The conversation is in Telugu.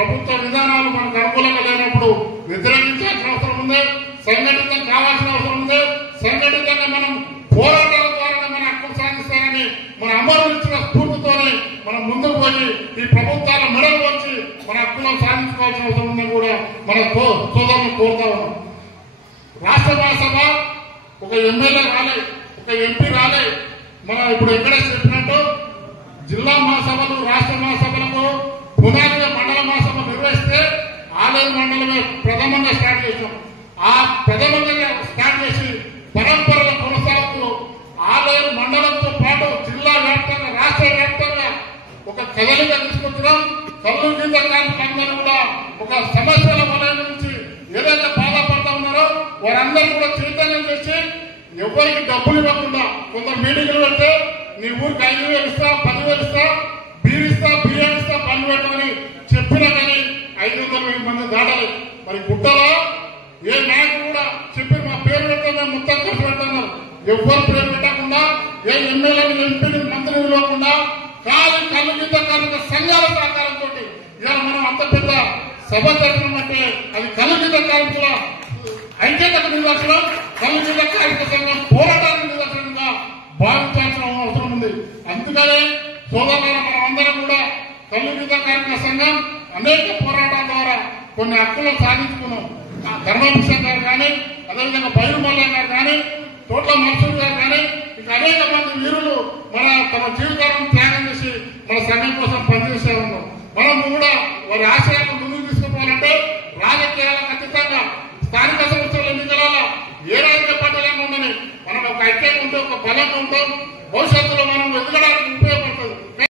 ప్రభుత్వ విధానాలు మనకు అనుకూలంగా లేనప్పుడు వ్యతిరేకించాల్సిన అవసరం ఉంది, సంఘటితం కావాల్సిన అవసరం ఉంది. సంఘటితంగా మనం పోరాటాల ద్వారా మన హక్కులు సాధిస్తారని మన అమరులు ఇచ్చిన స్ఫూర్తితోనే మనం ముందుకు పోయి ఈ ప్రభుత్వాల మెడలు వచ్చి మన హక్కులను సాధించుకోవాల్సిన అవసరం ఉందని కూడా మన సోదరులను కోరుతా ఉన్నాం. రాష్ట్ర మహాసభ ఒక ఎమ్మెల్యే రాలే, ఒక ఎంపీ రాలే. మనం ఇప్పుడు ఎక్కడ చెప్పినట్టు జిల్లా మహాసభలు రాష్ట్ర మహాసభలకు పునాదిగా మండల మహాసభ నిర్వహిస్తే ఆలేరు మండలమే ప్రథమంగా స్టార్ట్ చేశాం. ఆ ప్రథమంగా స్టార్ట్ చేసి పరంపరల కొనసాగుతూ ఆలేరు మండలంతో పాటు జిల్లా వ్యాప్తంగా రాష్ట్ర వ్యాప్తంగా ఒక కదలిక తీసుకొచ్చినాం. కళ్ళు గీత కార్మికులందరూ కూడా ఒక సమస్యల వలయం నుంచి ఏదైతే బాధపడతా ఉన్నారో వారందరూ కూడా చైతన్యం చేసి ఎవరికి డబ్బులు ఇవ్వకుండా కొందరు మీటింగ్లు పెడితే నీ ఊరికి 5,000 ఇస్తా, 10,000 ఇస్తా, బీరిస్తా, బిర్యానీ ఇస్తా, పని పెట్టమని చెప్పినా కానీ 500 మంది దాటాలి. మరి గుట్టలో ఏ నాయకుడు కూడా చెప్పి మా పేరు పెడితే మేము మొత్తం ఖర్చు పెడతాను. ఎవరు పేరు పెట్టకుండా, ఏ ఎమ్మెల్యేలు ఎంపీలు మంత్రులు ఇవ్వకుండా కాలి కళ్ళు గీత కార్మిక సంఘాల సహకారంతో ఇవాళ మనం అంత పెద్ద సభ జరిగినామంటే అది కళ్ళు గీత కార్మికుల ఐక్యతకు నిదర్శనం, కళ్ళు గీత కార్మిక సంఘం పోరాటానికి నిదర్శనంగా భావించాల్సిన అవసరం ఉంది. అందుకనే సోదరుల మనం అందరం కూడా కళ్ళు గీత కార్మిక సంఘం అనేక పోరాటాల ద్వారా కొన్ని హక్కులను సాధించుకున్నాం. ధర్మభూషణ్ గారు కానీ, అదేవిధంగా బైరుమల్ల గారు కానీ, తోట్ల మన్సూర్ గారు కానీ, ఇంకా అనేక మంది వీరులు మన తమ జీవితాలను త్యాగం చేసి మన సంఘం కోసం పనిచేసే ఉన్నాం. మనం కూడా వారి ఆశయాన్ని